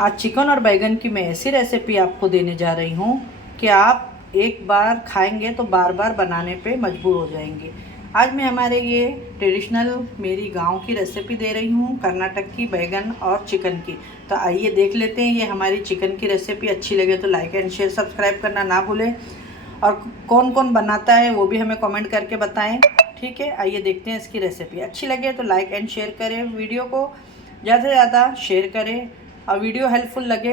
आज चिकन और बैगन की मैं ऐसी रेसिपी आपको देने जा रही हूँ कि आप एक बार खाएंगे तो बार बार बनाने पे मजबूर हो जाएंगे। आज मैं हमारे ये ट्रेडिशनल मेरी गांव की रेसिपी दे रही हूँ, कर्नाटक की बैगन और चिकन की। तो आइए देख लेते हैं ये हमारी चिकन की रेसिपी। अच्छी लगे तो लाइक एंड शेयर सब्सक्राइब करना ना भूलें, और कौन कौन बनाता है वो भी हमें कमेंट करके बताएं। ठीक है, आइए देखते हैं इसकी रेसिपी। अच्छी लगे तो लाइक एंड शेयर करें, वीडियो को ज़्यादा से ज़्यादा शेयर करें, और वीडियो हेल्पफुल लगे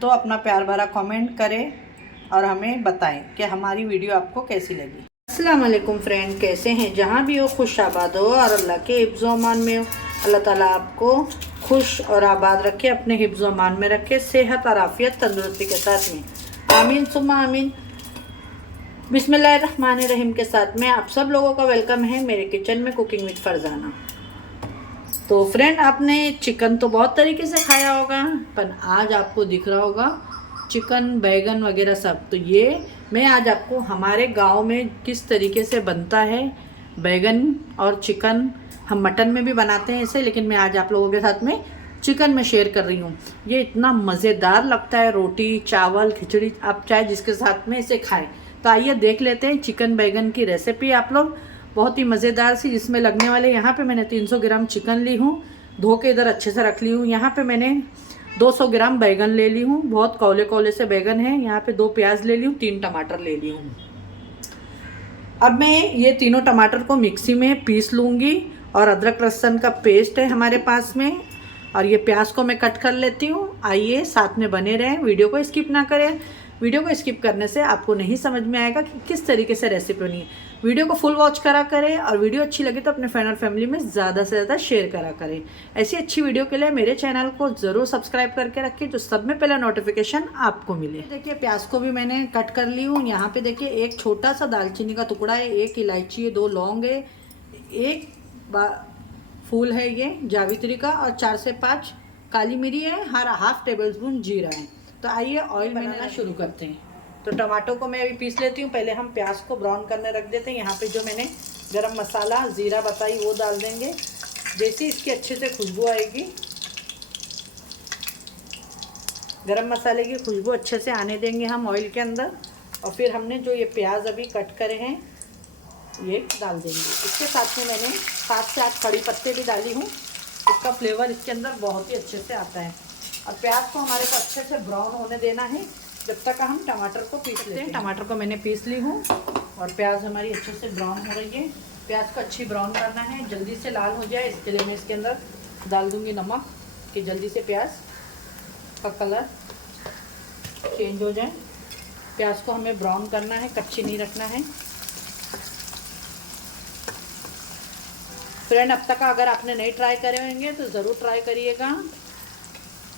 तो अपना प्यार भरा कमेंट करें और हमें बताएं कि हमारी वीडियो आपको कैसी लगी। अस्सलाम वालेकुम फ्रेंड, कैसे हैं? जहाँ भी हो खुश आबाद हो और अल्लाह के हिफ्ज़ अमान में हो। अल्लाह ताला आपको खुश और आबाद रखे, अपने हिफ्ज़ अमान में रखे, सेहत और आफियत तंदुरुस्ती के साथ में। आमीन सुम्मा आमीन। बिस्मिल्लाहिर्रहमानिर्रहीम के साथ में आप सब लोगों का वेलकम है मेरे किचन में कुकिंग विद फरजाना। तो फ्रेंड, आपने चिकन तो बहुत तरीके से खाया होगा, पर आज आपको दिख रहा होगा चिकन बैगन वगैरह सब। तो ये मैं आज आपको हमारे गांव में किस तरीके से बनता है बैगन और चिकन। हम मटन में भी बनाते हैं इसे, लेकिन मैं आज आप लोगों के साथ में चिकन में शेयर कर रही हूँ। ये इतना मज़ेदार लगता है, रोटी चावल खिचड़ी आप चाहे जिसके साथ में इसे खाएं। तो आइए देख लेते हैं चिकन बैगन की रेसिपी आप लोग, बहुत ही मज़ेदार सी। जिसमें लगने वाले, यहाँ पे मैंने 300 ग्राम चिकन ली हूँ, धो के इधर अच्छे से रख ली हूँ। यहाँ पे मैंने 200 ग्राम बैगन ले ली हूँ, बहुत कौले कौले से बैगन है। यहाँ पे 2 प्याज ले ली हूँ, 3 टमाटर ले ली हूँ। अब मैं ये तीनों टमाटर को मिक्सी में पीस लूँगी, और अदरक लहसुन का पेस्ट है हमारे पास में, और ये प्याज को मैं कट कर लेती हूँ। आइए साथ में बने रहें, वीडियो को स्किप ना करें। वीडियो को स्किप करने से आपको नहीं समझ में आएगा कि किस तरीके से रेसिपी बनी है। वीडियो को फुल वॉच करा करें, और वीडियो अच्छी लगे तो अपने फ्रेंड और फैमिली में ज़्यादा से ज़्यादा शेयर करा करें। ऐसी अच्छी वीडियो के लिए मेरे चैनल को ज़रूर सब्सक्राइब करके रखें, जो सब में पहले नोटिफिकेशन आपको मिले। देखिए प्याज को भी मैंने कट कर ली हूँ। यहाँ पे देखिए एक छोटा सा दालचीनी का टुकड़ा है, 1 इलायची है, 2 लौंग है, 1 फूल है ये जावित्री का, और 4 से 5 काली मिरी है, हर हाफ टेबल स्पून जीरा है। तो आइए ऑयल बनाना शुरू करते हैं। तो टमाटो को मैं अभी पीस लेती हूँ। पहले हम प्याज को ब्राउन करने रख देते हैं। यहाँ पे जो मैंने गरम मसाला ज़ीरा बताई वो डाल देंगे, जैसे इसकी अच्छे से खुशबू आएगी। गरम मसाले की खुशबू अच्छे से आने देंगे हम ऑयल के अंदर, और फिर हमने जो ये प्याज अभी कट करे हैं ये डाल देंगे। इसके साथ में मैंने 7 से 8 कड़ी पत्ते भी डाली हूँ, इसका फ्लेवर इसके अंदर बहुत ही अच्छे से आता है। और प्याज को हमारे को अच्छे से ब्राउन होने देना है, जब तक हम टमाटर को पीस लेते हैं। टमाटर को मैंने पीस ली हूँ, और प्याज हमारी अच्छे से ब्राउन हो रही है। प्याज को अच्छी ब्राउन करना है, जल्दी से लाल हो जाए, इसके लिए मैं इसके अंदर डाल दूँगी नमक, कि जल्दी से प्याज का कलर चेंज हो जाए। प्याज को हमें ब्राउन करना है, कच्ची नहीं रखना है। फ्रेंड, अब तक अगर आपने नहीं ट्राई करे होंगे तो ज़रूर ट्राई करिएगा।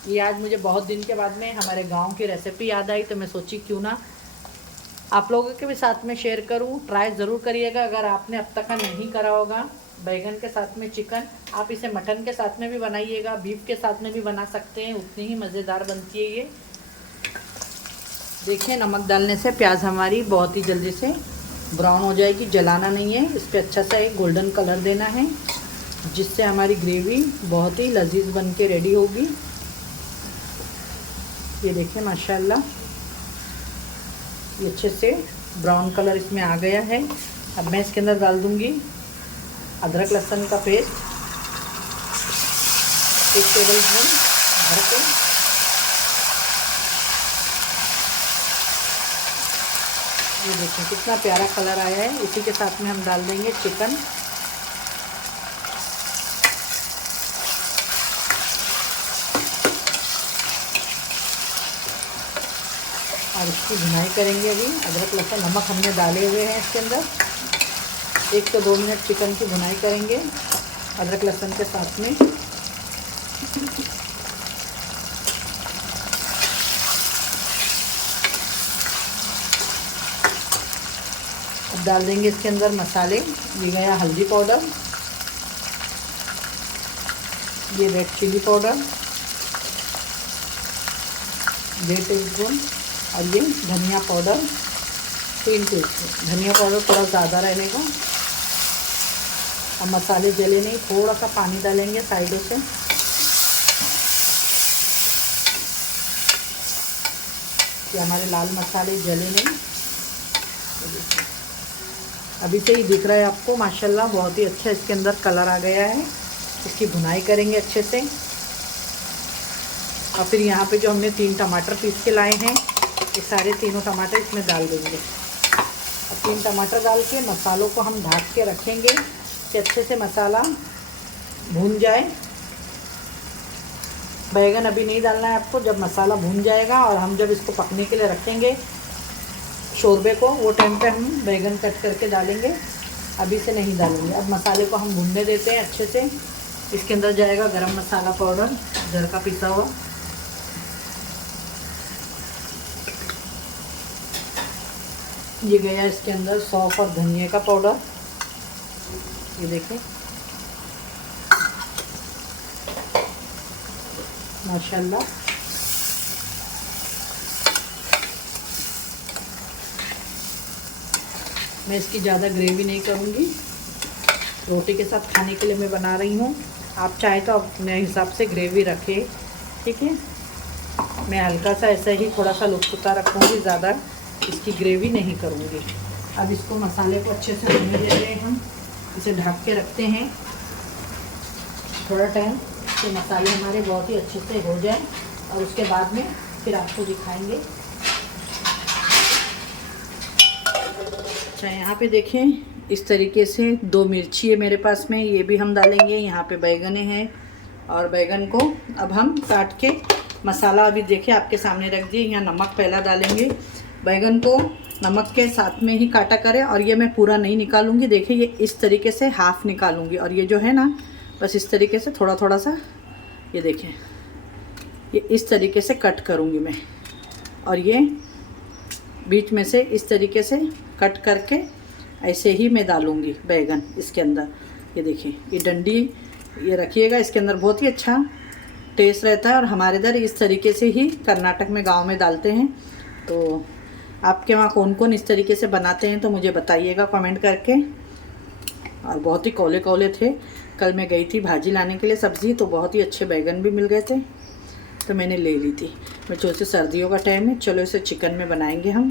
ये आज मुझे बहुत दिन के बाद में हमारे गांव की रेसिपी याद आई, तो मैं सोची क्यों ना आप लोगों के भी साथ में शेयर करूं। ट्राई ज़रूर करिएगा अगर आपने अब तक का नहीं करा होगा। बैगन के साथ में चिकन, आप इसे मटन के साथ में भी बनाइएगा, बीफ के साथ में भी बना सकते हैं, उतनी ही मज़ेदार बनती है ये। देखिए नमक डालने से प्याज हमारी बहुत ही जल्दी से ब्राउन हो जाएगी, जलाना नहीं है। इस पर अच्छा सा एक गोल्डन कलर देना है, जिससे हमारी ग्रेवी बहुत ही लजीज बन के रेडी होगी। ये देखिए माशाल्लाह, ये अच्छे से ब्राउन कलर इसमें आ गया है। अब मैं इसके अंदर डाल दूंगी अदरक लहसुन का पेस्ट, 1 टेबल स्पून भर के। ये देखिए कितना प्यारा कलर आया है। इसी के साथ में हम डाल देंगे चिकन, और इसकी भुनाई करेंगे। अभी अदरक लहसुन नमक हमने डाले हुए हैं इसके अंदर। 1 से 2 मिनट चिकन की भुनाई करेंगे अदरक लहसुन के साथ में। अब डाल देंगे इसके अंदर मसाले। ये गया हल्दी पाउडर, ये रेड चिली पाउडर 1.5 टीस्पून, और ये धनिया पाउडर 3 टीस्पून। धनिया पाउडर थोड़ा ज़्यादा रहने का। अब मसाले जले नहीं, थोड़ा सा पानी डालेंगे साइडों से। कि हमारे लाल मसाले जले नहीं। अभी से ही दिख रहा है आपको माशाल्लाह, बहुत ही अच्छा इसके अंदर कलर आ गया है। इसकी भुनाई करेंगे अच्छे से। और फिर यहाँ पे जो हमने 3 टमाटर पीस के लाए हैं, ये सारे तीनों टमाटर इसमें डाल देंगे। और 3 टमाटर डाल के मसालों को हम ढक के रखेंगे कि अच्छे से मसाला भून जाए। बैगन अभी नहीं डालना है आपको, जब मसाला भून जाएगा और हम जब इसको पकने के लिए रखेंगे शोरबे को, वो टाइम पे हम बैगन कट करके डालेंगे, अभी से नहीं डालेंगे। अब मसाले को हम भूनने देते हैं अच्छे से। इसके अंदर जाएगा गरम मसाला पाउडर, घर का पिसा हुआ। ये गया इसके अंदर सौंफ और धनिया का पाउडर, ये देखें माशाल्लाह। मैं इसकी ज़्यादा ग्रेवी नहीं करूँगी, रोटी के साथ खाने के लिए मैं बना रही हूँ। आप चाहे तो अपने हिसाब से ग्रेवी रखें, ठीक है। मैं हल्का सा ऐसा ही थोड़ा सा लुकता रखूँगी, ज़्यादा इसकी ग्रेवी नहीं करूँगी। अब इसको मसाले को अच्छे से भूनने दे रहे हैं हम। इसे ढक के रखते हैं थोड़ा टाइम, तो मसाले हमारे बहुत ही अच्छे से हो जाए। और उसके बाद में फिर आपको दिखाएंगे। अच्छा, यहाँ पे देखें इस तरीके से 2 मिर्ची है मेरे पास में, ये भी हम डालेंगे। यहाँ पे बैगने हैं और बैगन को अब हम काट के मसाला अभी देखिए आपके सामने रख दिए। यहाँ नमक पहला डालेंगे, बैगन को नमक के साथ में ही काटा करें। और ये मैं पूरा नहीं निकालूंगी, देखिए ये इस तरीके से हाफ़ निकालूंगी। और ये जो है ना, बस इस तरीके से थोड़ा थोड़ा सा, ये देखें ये इस तरीके से कट करूँगी मैं। और ये बीच में से इस तरीके से कट करके ऐसे ही मैं डालूँगी बैगन इसके अंदर। ये देखिए ये डंडी ये रखिएगा, इसके अंदर बहुत ही अच्छा टेस्ट रहता है। और हमारे इधर इस तरीके से ही कर्नाटक में गांव में डालते हैं। तो आपके वहाँ कौन कौन इस तरीके से बनाते हैं तो मुझे बताइएगा कमेंट करके। और बहुत ही कौले कौले थे। कल मैं गई थी भाजी लाने के लिए सब्ज़ी, तो बहुत ही अच्छे बैगन भी मिल गए थे, तो मैंने ले ली थी। मैं सोची सर्दियों का टाइम है, चलो इसे चिकन में बनाएंगे हम।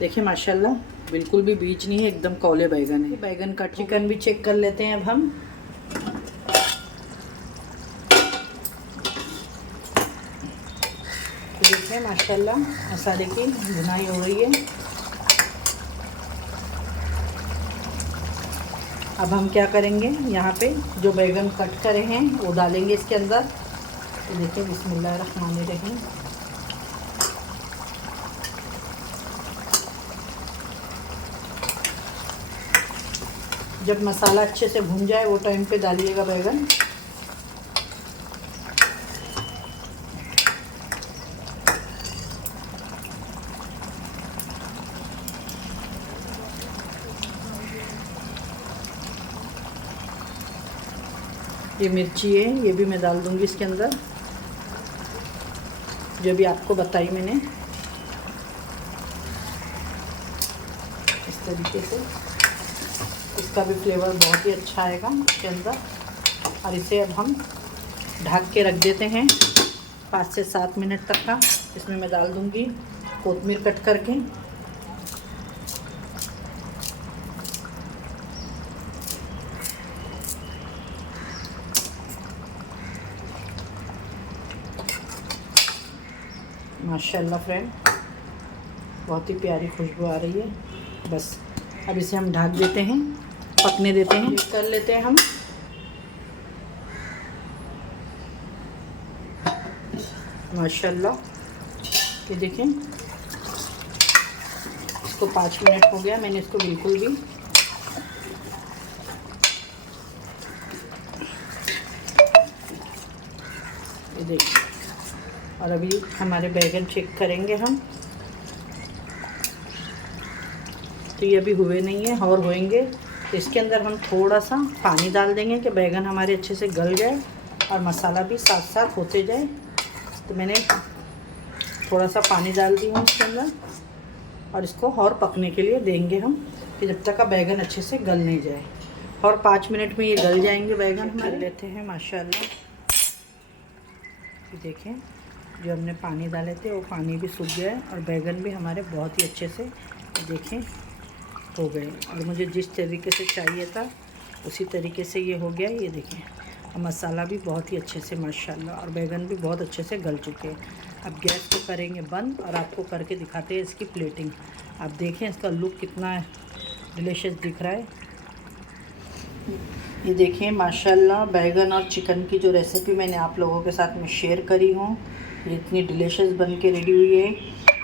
देखिए माशाल्लाह बिल्कुल भी बीज नहीं है, एकदम कौले बैगन है। बैगन का चिकन भी चेक कर लेते हैं अब हम। देखिए माशाल्लाह मसाले की भुनाई हो रही है। अब हम क्या करेंगे, यहाँ पे जो बैगन कट करे हैं वो डालेंगे इसके अंदर। तो देखिए बिस्मिल्लाहिर्रहमानिर्रहीम। जब मसाला अच्छे से भून जाए वो टाइम पे डालिएगा बैगन। ये मिर्ची है, ये भी मैं डाल दूंगी इसके अंदर, जो भी आपको बताई मैंने। इस तरीके से इसका भी फ्लेवर बहुत ही अच्छा आएगा इसके अंदर। और इसे अब हम ढक के रख देते हैं 5 से 7 मिनट तक का। इसमें मैं डाल दूंगी कोतमीर कट करके। माशाल्लाह फ्रेंड बहुत ही प्यारी खुशबू आ रही है। बस अब इसे हम ढक देते हैं, पकने देते हैं। कर लेते हैं हम। माशाल्लाह ये देखें, इसको 5 मिनट हो गया, मैंने इसको बिल्कुल भी ये देखिए। और अभी हमारे बैगन चेक करेंगे हम, तो ये अभी हुए नहीं है और होएंगे। तो इसके अंदर हम थोड़ा सा पानी डाल देंगे कि बैगन हमारे अच्छे से गल जाए और मसाला भी साथ साथ होते जाए। तो मैंने थोड़ा सा पानी डाल दी हूँ इसके अंदर। और इसको और पकने के लिए देंगे हम, कि जब तक का बैगन अच्छे से गल नहीं जाए। और 5 मिनट में ये गल जाएंगे बैगन हमारे। लेते हैं माशाल्लाह, ये देखें जो हमने पानी डाले थे वो पानी भी सूख गया है और बैगन भी हमारे बहुत ही अच्छे से देखें हो गए। और मुझे जिस तरीके से चाहिए था उसी तरीके से ये हो गया। ये देखें, और मसाला भी बहुत ही अच्छे से माशाल्लाह, और बैगन भी बहुत अच्छे से गल चुके हैं। अब गैस को करेंगे बंद और आपको करके दिखाते हैं इसकी प्लेटिंग। आप देखें इसका लुक कितना डिलीशियस दिख रहा है। ये देखिए माशाल्लाह, बैगन और चिकन की जो रेसिपी मैंने आप लोगों के साथ में शेयर करी हूँ, ये इतनी डिलीशियस बन के रेडी हुई है।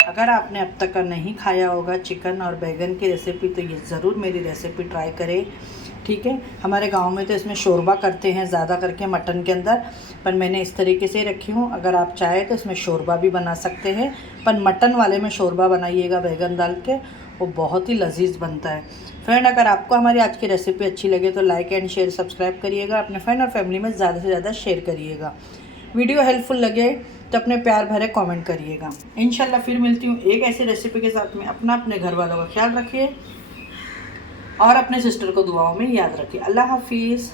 अगर आपने अब तक का नहीं खाया होगा चिकन और बैगन की रेसिपी तो ये ज़रूर मेरी रेसिपी ट्राई करें, ठीक है। हमारे गांव में तो इसमें शोरबा करते हैं ज़्यादा करके मटन के अंदर, पर मैंने इस तरीके से रखी हूँ। अगर आप चाहें तो इसमें शोरबा भी बना सकते हैं, पर मटन वाले में शोरबा बनाइएगा बैगन डाल के, वो बहुत ही लजीज बनता है। फ्रेंड, अगर आपको हमारी आज की रेसिपी अच्छी लगे तो लाइक एंड शेयर सब्सक्राइब करिएगा, अपने फ्रेंड और फैमिली में ज़्यादा से ज़्यादा शेयर करिएगा। वीडियो हेल्पफुल लगे तो अपने प्यार भरे कमेंट करिएगा। इंशाल्लाह फिर मिलती हूँ एक ऐसी रेसिपी के साथ में। अपने घर वालों का ख्याल रखिए और अपने सिस्टर को दुआओं में याद रखिए। अल्लाह हाफिज़।